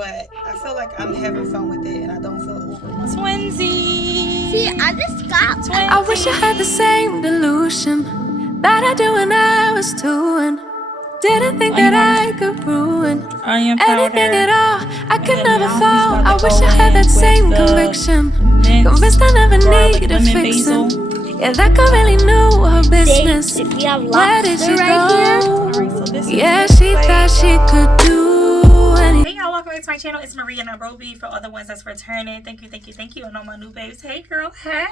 but I feel like I'm having fun with it and I don't feel overwhelmed. Twinsies! See, I just got Twinsies. I wish I had the same delusion that I do when I was 2 and didn't think that I could ruin onion powder, anything at all. I could and never now he's fall. about I to wish go I had in that with same the conviction. minced Convinced I never garlic, need a lemon, fixin'. basil. Yeah, that girl really knew her business. If we have Where did lobster she right here. go? Alright, so this is Yeah, his she plate, thought she y'all. could do anything. Hey y'all, welcome back to my channel. It's Maria Nairobi. For all the ones that's returning, thank you. And all my new babes, hey girl, hey.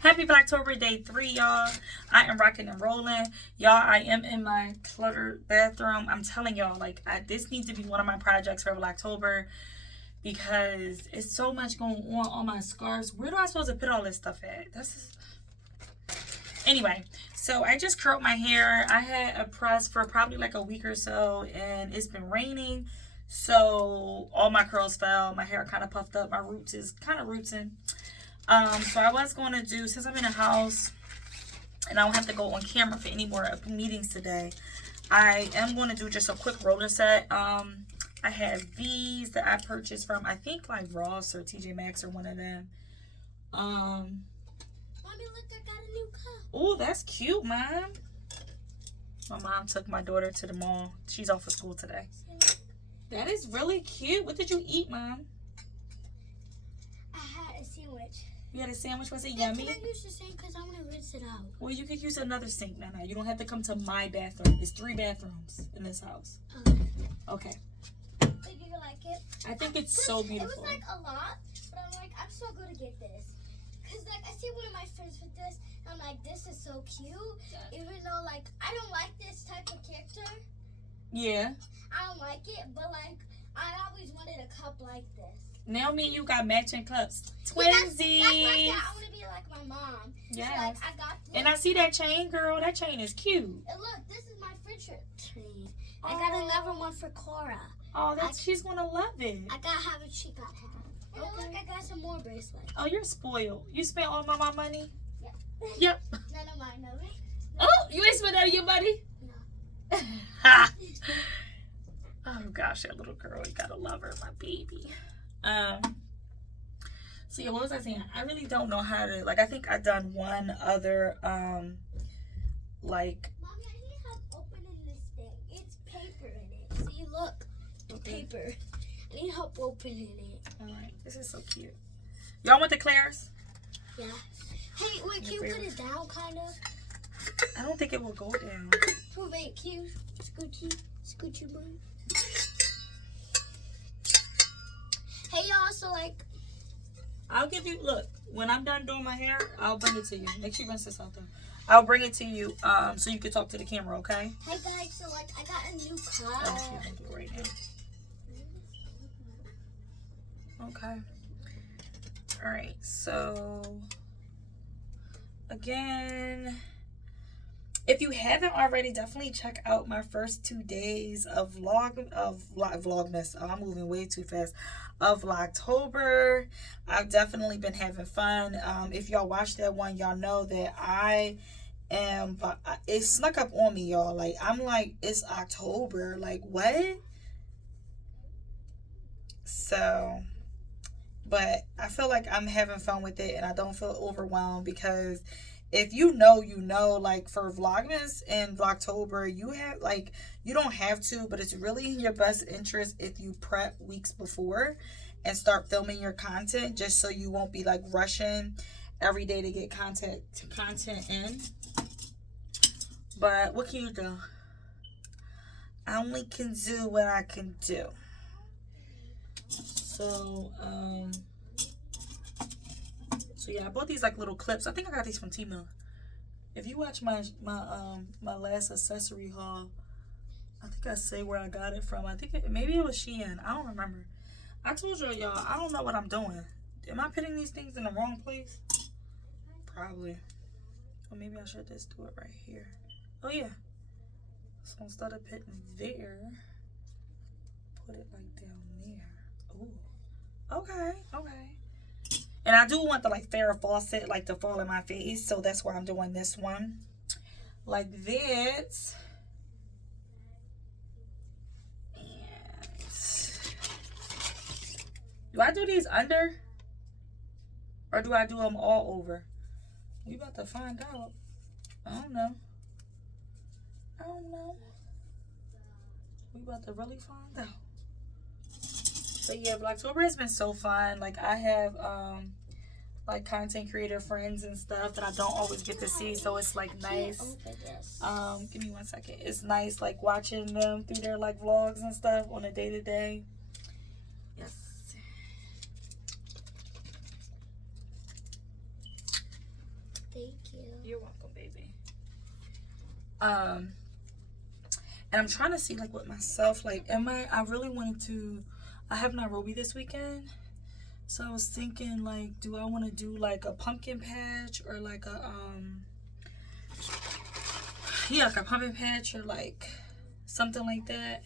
Happy Vlogtober day 3, y'all. I am rocking and rolling. Y'all, I am in my cluttered bathroom. I'm telling y'all, like, this needs to be one of my projects for Vlogtober because it's so much going on my scarves. Where do I supposed to put all this stuff at? Anyway, so I just curled my hair. I had a press for probably like a week or so, and it's been raining, so all my curls fell. My hair kind of puffed up. My roots is kind of rooting. So I was going to do, since I'm in a house and I don't have to go on camera for any more meetings today, I am going to do just a quick roller set. I have these that I purchased from, I think, like Ross or TJ Maxx or one of them. Mommy, look, I got a new cup. Oh, that's cute, Mom. My mom took my daughter to the mall. She's off of school today. That is really cute. What did you eat, Mom? I had a sandwich. You had a sandwich. Was it Yeah, yummy? can I use the sink because I want to rinse it out? Well, you could use another sink, Nana. You don't have to come to my bathroom. It's 3 bathrooms in this house. Okay. Did you like it? I think it's so beautiful. It was like a lot, but I'm like, I'm so good to get this. Because like, I see one of my friends with this, and I'm like, this is so cute. Even though like, I don't like this type of character. Yeah. I don't like it, but like, I always wanted a cup like this. Now me and you got matching cups. Yeah, that's why I Twinsies. said I want to be like my mom. Yes. So, like, I got this. And I see that chain, girl. That chain is cute. And look, this is my friendship tree. I got another one for Cora. Oh, she's gonna love it. I got half and she got half. And then look, I got some more bracelets. Oh, you're spoiled. You spent all my money? Yeah. Yep. None of mine, no. Oh, you ain't spent out of your money? No. Oh gosh, that little girl, you gotta love her, my baby. So yeah, what was I saying? I really don't know how to, like, I think I've done one other like, Mommy, I need help opening this thing. It's paper in it. See, look. Paper. I need help opening it. alright, this is so cute. Y'all want the Claire's? Yeah. Hey, wait, can you put it down, kind of? I don't think it will go down. Oh, wait, can you scoochie boo? Hey, y'all, so, like, I'll give you, look, when I'm done doing my hair, I'll bring it to you. Make sure you rinse this out though. I'll bring it to you so you can talk to the camera, okay? hey, guys, so, like, I got a new Oh, car. she's gonna do it right now. Okay. Alright, so again, if you haven't already, definitely check out my first 2 days of Vlogmas. Oh, I'm moving way too fast. Of Vlogtober. I've definitely been having fun. If y'all watched that one, y'all know that I am, it snuck up on me, y'all. Like, I'm like, it's October. Like, what? So, but I feel like I'm having fun with it and I don't feel overwhelmed because if you know, like for Vlogmas and Vlogtober, you have, like, you don't have to, but it's really in your best interest if you prep weeks before and start filming your content just so you won't be like rushing every day to get content in. But what can you do? I only can do what I can do. So yeah, I bought these like little clips. I think I got these from Temu. If you watch my last accessory haul, I think I say where I got it from. I think maybe it was Shein. I don't remember. I told y'all, I don't know what I'm doing. Am I putting these things in the wrong place? Probably. Or maybe I should just do it right here. Oh yeah. So instead of putting there, put it like down there. Ooh. Okay. And I do want the like Farrah Fawcett like to fall in my face, so that's why I'm doing this one like this. And Do I do these under? Or do I do them all over? We about to find out. I don't know. We about to really find out. But yeah, Vlogtober has been so fun. Like, I have like content creator friends and stuff that I don't always get to see, so it's like nice. Give me 1 second. It's nice like watching them through their like vlogs and stuff on a day-to-day. Yes. Thank you. You're welcome, baby. And I'm trying to see like with myself, like, I really wanted to, I have Nairobi this weekend. So I was thinking, like, do I want to do like a pumpkin patch or like a like a pumpkin patch or like something like that.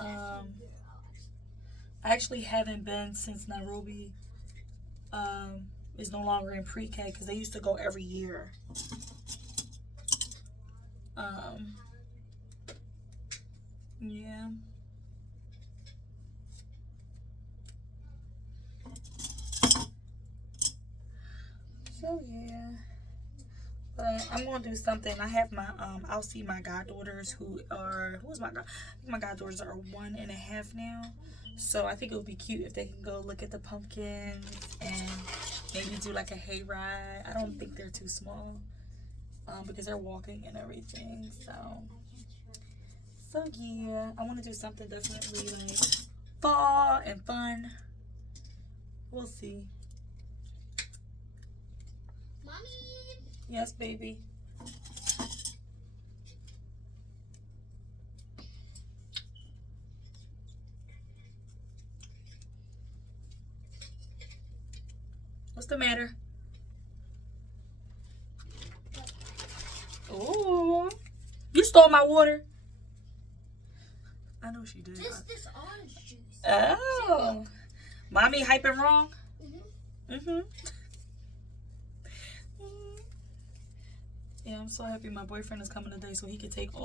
I actually haven't been since Nairobi is no longer in pre-K, because they used to go every year. Yeah. So yeah, but I'm gonna do something. I have my I'll see my goddaughters my goddaughters are 1.5 now, so I think it would be cute if they can go look at the pumpkins and maybe do like a hayride. I don't think they're too small, because they're walking and everything. So yeah, I want to do something definitely like fall and fun. We'll see. Yes, baby. What's the matter? Oh, you stole my water. I know she did. Just this orange juice. Oh, mommy hyping wrong. Yeah, I'm so happy my boyfriend is coming today, so he can take all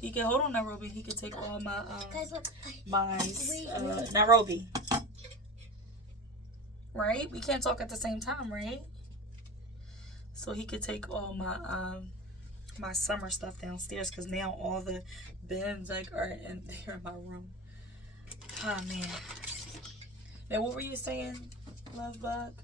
he can hold on, Nairobi. He can take all my guys, look. Nairobi. Right? We can't talk at the same time, right? So he could take all my my summer stuff downstairs, because now all the bins like are in there in my room. Oh man. Now what were you saying, Love Bug?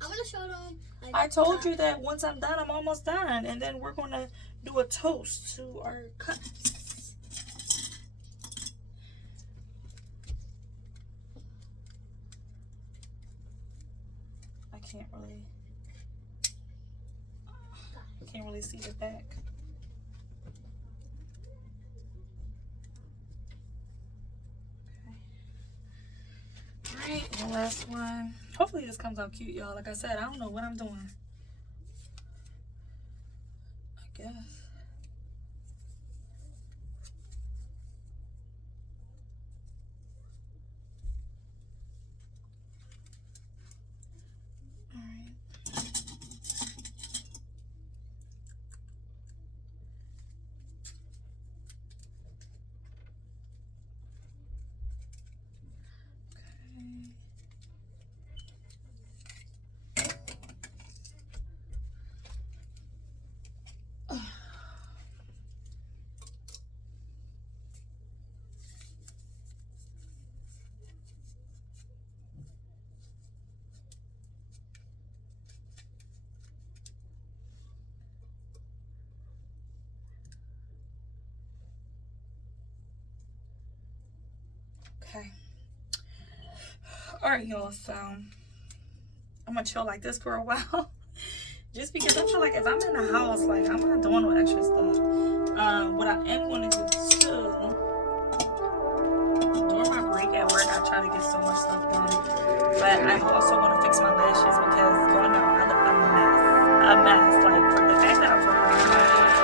I'm gonna show them. I told you that once I'm done, I'm almost done, and then we're gonna do a toast to our cups. I can't really see the back. Alright, the last one. Hopefully this comes out cute, y'all. Like I said, I don't know what I'm doing. I guess. Alright. Okay. Alright, y'all, so I'm gonna chill like this for a while. Just because I feel like if I'm in the house, like, I'm not doing no extra stuff. What I am gonna do too, during my break at work, I try to get so much stuff done. But I also want to fix my lashes, because y'all know I look like a mess. A mess. Like, for the fact that I'm talking about my lashes.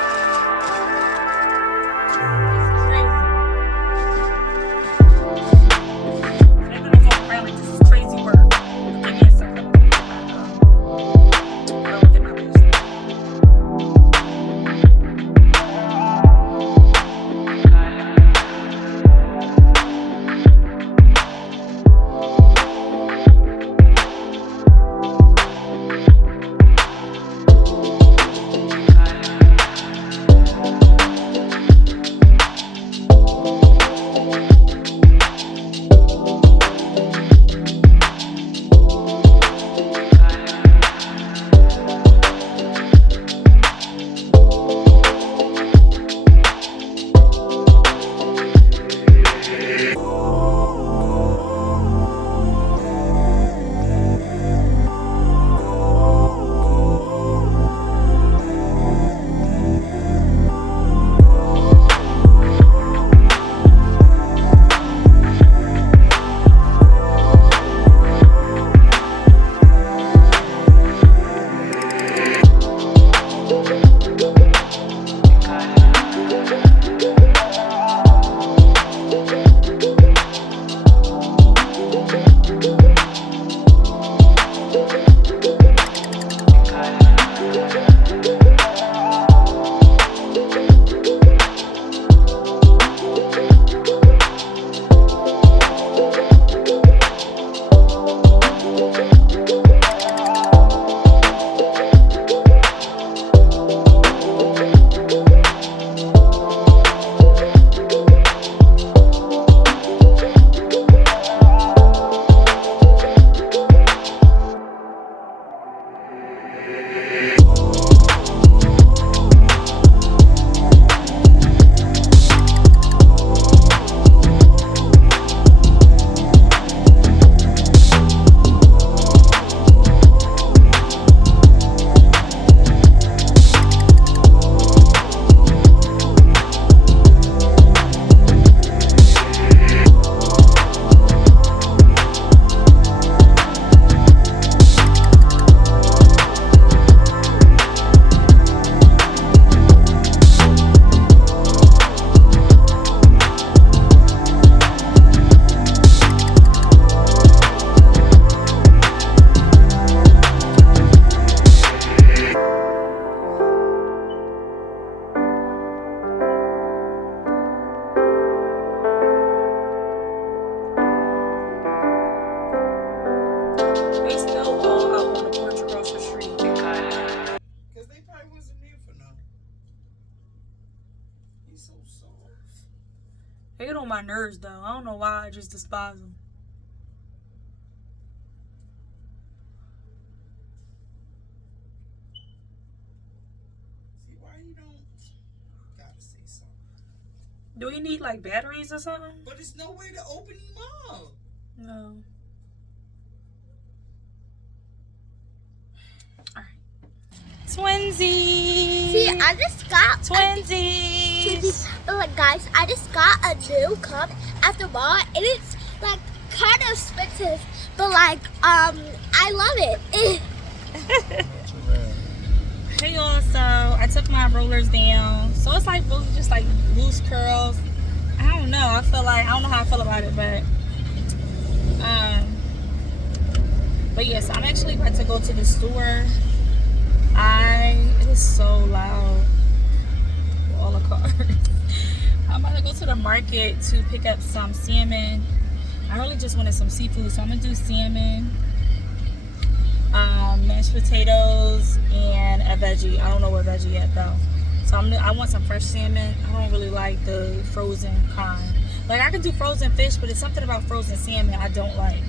They get on my nerves though. I don't know why. I just despise them. See why you don't gotta say something. Do we need like batteries or something? But there's no way to open him up. No. Alright. Twinsies! See, I just got Twinsies! Like, guys, I just got a new cup at the mall, and it's like kind of expensive, but like, I love it. Hey y'all, so I took my rollers down. So it's like really just like loose curls. I don't know. I don't know how I feel about it, but yes, I'm actually about to go to the store. It is so loud. All the cars. I'm about to go to the market to pick up some salmon. I really just wanted some seafood, so I'm gonna do salmon, mashed potatoes, and a veggie. I don't know what veggie yet though. So I want some fresh salmon. I don't really like the frozen kind. Like I can do frozen fish, but it's something about frozen salmon I don't like.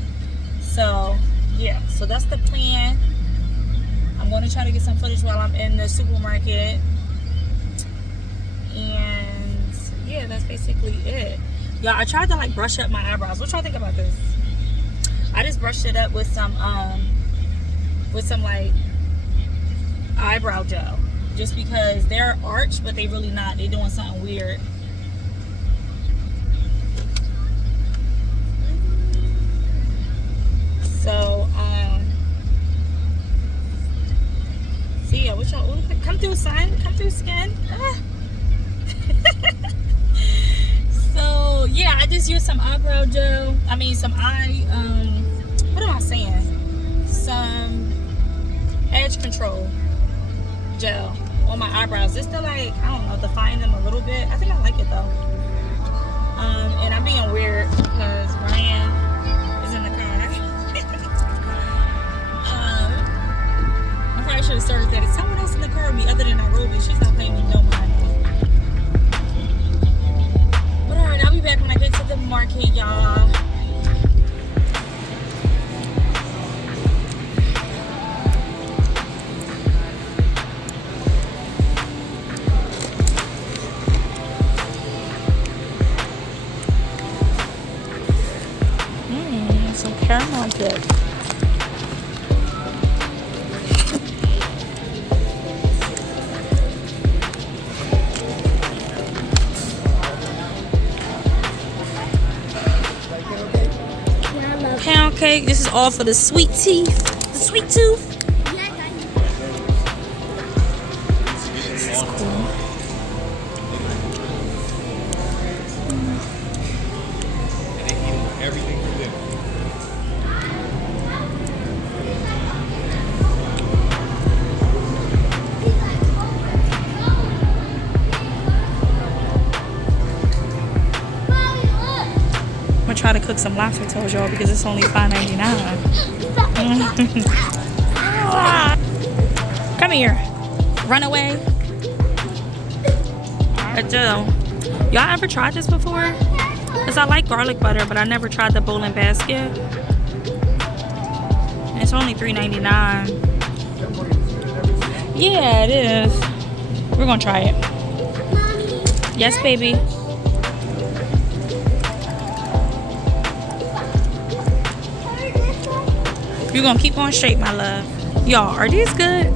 So yeah, so that's the plan. I'm going to try to get some footage while I'm in the supermarket. And yeah, that's basically it. Y'all, I tried to like brush up my eyebrows. What y'all think about this? I just brushed it up with some like eyebrow gel. Just because they're arched, but they really not. They doing something weird. So, see ya. What y'all? Come through, son. Come through, skin. So yeah, I just used some eyebrow gel. I mean, some what am I saying? Some edge control gel on my eyebrows just to like, I don't know, define them a little bit. I think I like it though. And I'm being weird because Ryan is in the car. I probably should have started that. Is someone else in the car with me other than Nairobi? She's not paying me no mind. But alright, I'll be back when I get to the market, y'all. Some caramel dip. Pound cake. This is all for the sweet teeth. The sweet tooth. This is cool. Everything for dinner. I'm gonna try to cook some lobster tails, y'all, because it's only $5.99. Come here. Run away. I do. Y'all ever tried this before? Because I like garlic butter, but I never tried the bowl and basket. And it's only $3.99. Yeah, it is. We're gonna try it. Yes, baby. You're gonna keep going straight, my love. Y'all, are these good?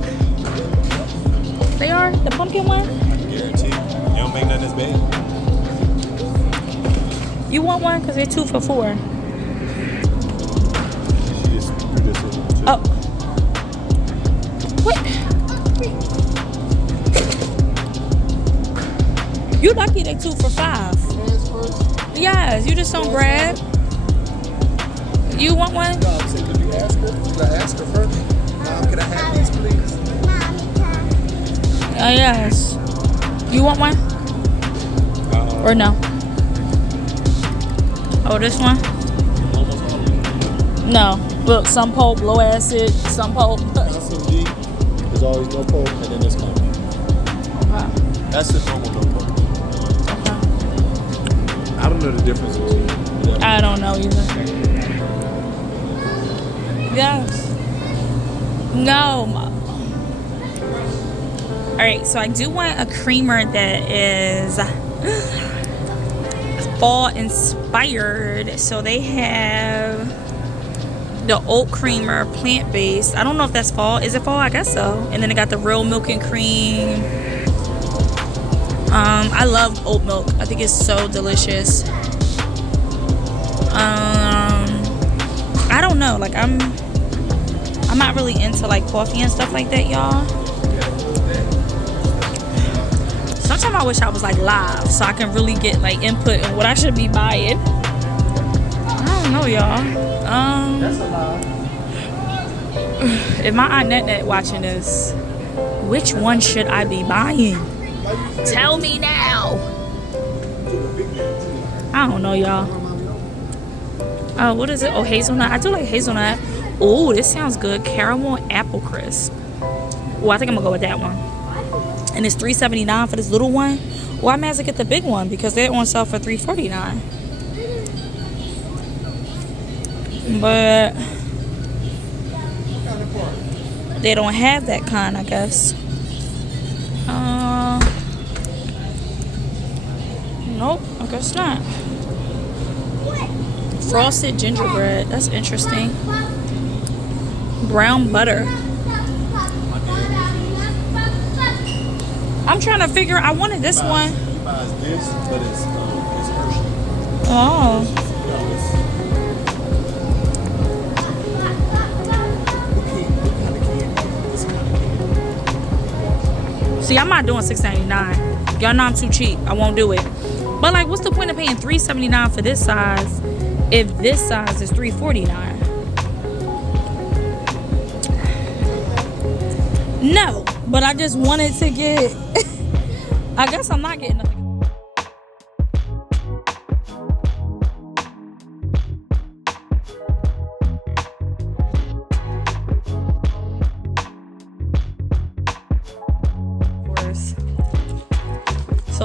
They are? The pumpkin one? Guaranteed. You don't make nothing as big. You want one? Because they're 2 for $4. Oh. What? You lucky they 2 for $5. Yes, you just don't grab. You want one? No, I'm saying, did you ask her? Did I ask her first? Can I have these, please? Yes. You want one? Or no? Oh, this one? No. Look, some pulp, low acid, some pulp. Some D. There's always no pulp, and then this kind. Okay. That's the normal no pulp. Okay. I don't know the difference between. I don't know either. Yes. No. Alright, so I do want a creamer that is fall inspired. So they have the oat creamer, plant-based. I don't know if that's fall. Is it fall? I guess so. And then they got the real milk and cream. I love oat milk. I think it's so delicious. I don't know. Like I'm not really into like coffee and stuff like that, y'all. Sometimes I wish I was like live so I can really get like input on what I should be buying. I don't know, y'all. That's a lie. If my aunt Net watching this, which one should I be buying? Tell me now. I don't know, y'all. Oh, what is it? Oh, hazelnut. I do like hazelnut. Oh, this sounds good. Caramel apple crisp. Oh, I think I'm gonna go with that one. And it's $3.79 for this little one. Well, I might as well get the big one because they're on sale for $3.49. But they don't have that kind, I guess. Nope, I guess not. Frosted gingerbread. That's interesting. Brown butter. I'm trying to figure. I wanted this one. He buys this, but it's Hershey. Oh. See, I'm not doing $6.99. Y'all know I'm too cheap. I won't do it. But like, what's the point of paying $3.79 for this size if this size is $3.49? No, but I just wanted to get. I guess I'm not getting nothing.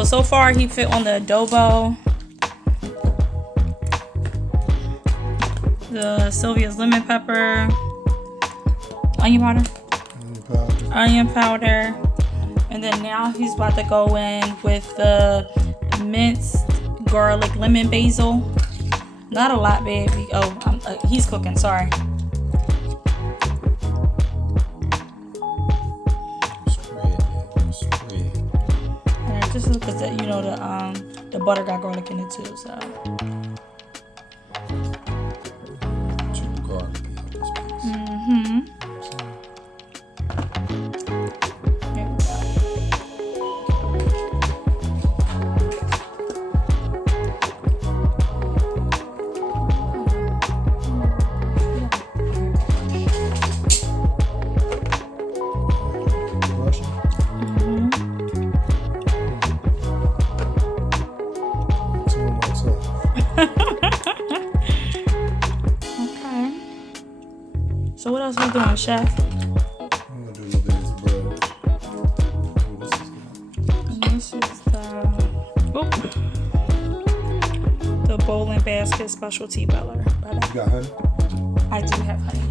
So far he fit on the adobo, the Sylvia's lemon pepper, onion powder, and then now he's about to go in with the minced garlic, lemon, basil. Not a lot, baby. Oh, he's cooking. Sorry. Just because you know the butter got garlic in it too, so. Okay. So what else are we doing, Chef? I'm gonna do a little bit of this bread. This is the Bowl and Basket Specialty Butter. You got honey? I do have honey.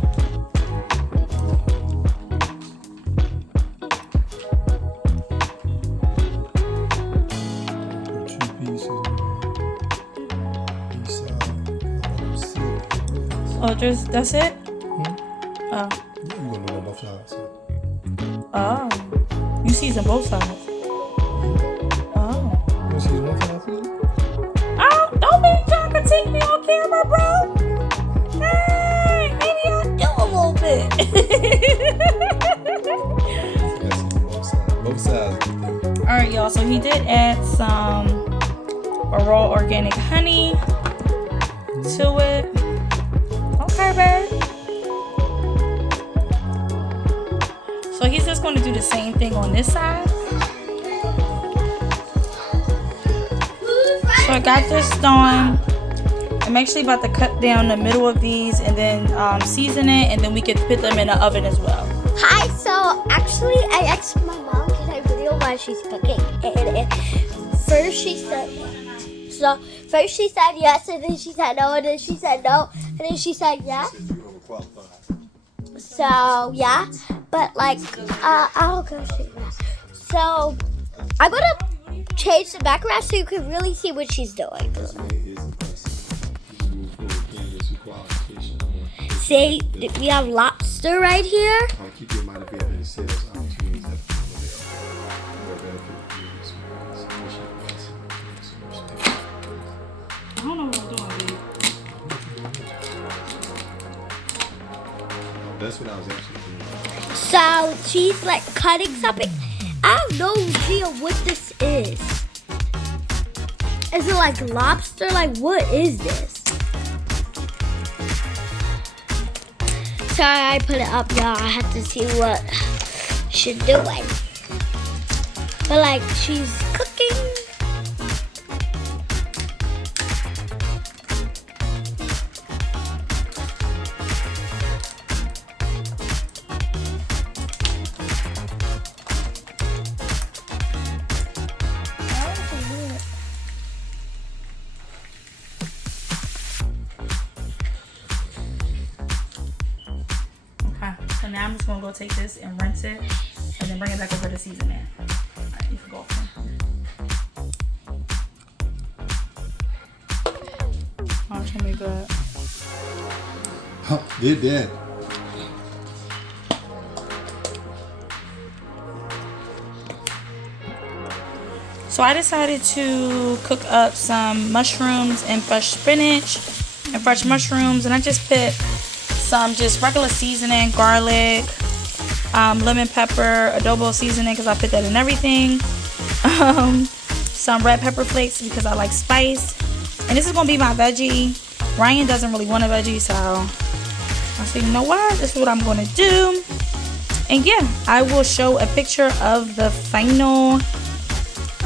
Oh, just that's it? Oh. You can go on both sides. Oh. You season both sides. Oh. You season one side too? Oh, don't be trying to take me on camera, bro. Hey, maybe I'll do a little bit. Both sides. Alright, y'all. So he did add some raw organic honey to it. Okay, babe. So he's just going to do the same thing on this side. So I got this done. I'm actually about to cut down the middle of these and then season it, and then we can put them in the oven as well. Hi, so actually I asked my mom, can I video while she's cooking? And first she said, So first she said yes, and then she said no, and then she said no, and then she said yes. So yeah, but like I'll go shoot that. So I'm gonna change the background so you can really see what she's doing. See, we have lobster right here. I don't know what I'm doing, babe. That's what I was actually doing. So she's like cutting something. I have no idea what this is. Is it like lobster? Like what is this? Sorry, I put it up, y'all. I have to see what she's doing. But like she's cooking. So now I'm just gonna go take this and rinse it, and then bring it back over to season it. Alright, you can go from. Oh, it's gonna be good. Did that. So I decided to cook up some mushrooms and fresh spinach and fresh mushrooms, and I just put some just regular seasoning, garlic, lemon pepper, adobo seasoning because I put that in everything. Some red pepper flakes because I like spice. And this is going to be my veggie. Ryan doesn't really want a veggie, so I said, you know what? This is what I'm going to do. And yeah, I will show a picture of the final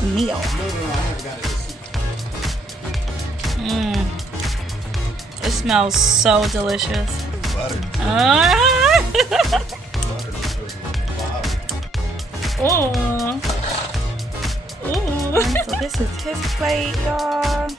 meal. It smells so delicious. Ooh. So this is his plate, y'all.